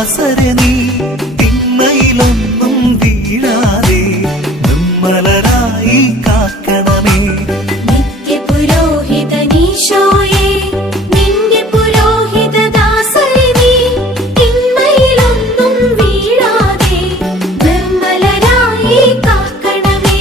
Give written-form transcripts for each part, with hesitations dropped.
ദാസരെ നീ തിന്മയിലൊന്നും വീഴാതെ നിർമ്മലരായി കാക്കണമേ. നിത്യപുരോഹിതനീശോയേ നിന്റെ പുരോഹിത ദാസരെ നീ തിന്മയിലൊന്നും വീഴാതെ നിർമ്മലരായി കാക്കണമേ.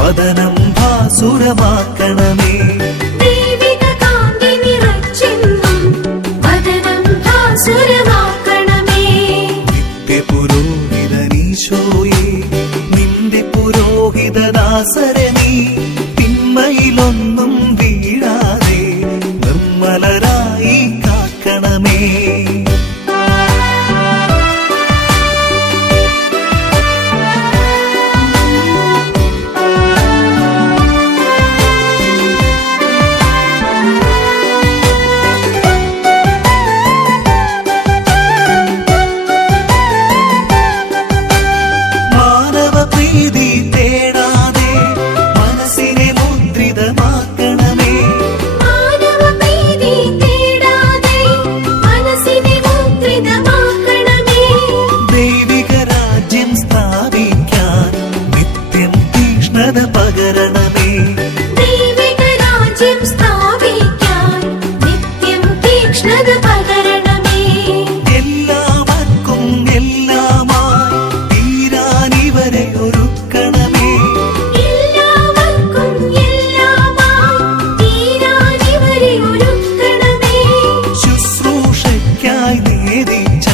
വദനം ഭാസുരമാക്കണമേ. ദൈവിക കാന്തി നിറച്ചെന്നും വദനം ഭാസുരമാക്കണമേ. നിത്യപുരോഹിതനീശോയേ നിന്റെ പുരോഹിത ദാസരെ നീ തിന്മയിലൊന്നും വീഴാതെ നിർമ്മലരായി കാക്കണമേ. പകരണമേ. ദൈവിക രാജ്യം സ്ഥാപിക്കാൻ നിത്യം തീക്ഷ്ണത പകരണമേ. എല്ലാവർക്കും എല്ലാമായി തീരാൻ ഇവരെ ഒരുക്കണമേ. എല്ലാവർക്കും എല്ലാമായി തീരാൻ ഇവരെ ഒരുക്കണമേ. ശുശ്രൂഷയ്ക്കായി നേദിച്ച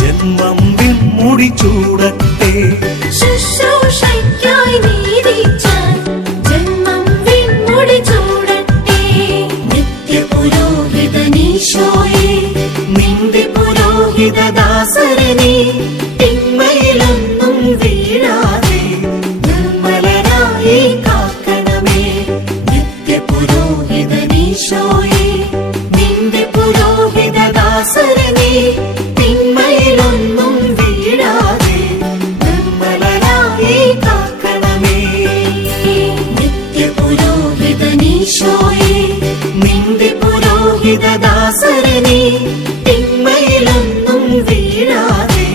ജന്മം വിൺമുടി ചൂടട്ടെ. ശുശ്രൂഷയ്ക്കായി നീതിച്ച ജന്മം വിൺമുടി ചൂടട്ടെ. നിത്യപുരോഹിതനീശോയേ നിന്റെ പുരോഹിത ദാസരെ നീ തിന്മയിലൊന്നും വീഴാതെ നിർമ്മലരായി കാക്കണമേ. നിത്യപുരോഹിതനീശോയേ നിന്റെ പുരോഹിത ദാസരെ നീ തിന്മയിലൊന്നും വീഴാതെ നിർമ്മലരായി കാക്കണമേ. നിത്യപുരോഹിതനീശോയേ നിന്റെ പുരോഹിത ദാസരെ നീ തിന്മയിലൊന്നും വീഴാതെ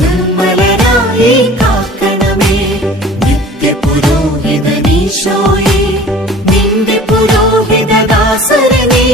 നിർമ്മലരായി കാക്കണമേ. നിത്യപുരോഹിതനീശോയേ നിന്റെ പുരോഹിത ദാസരെ നീ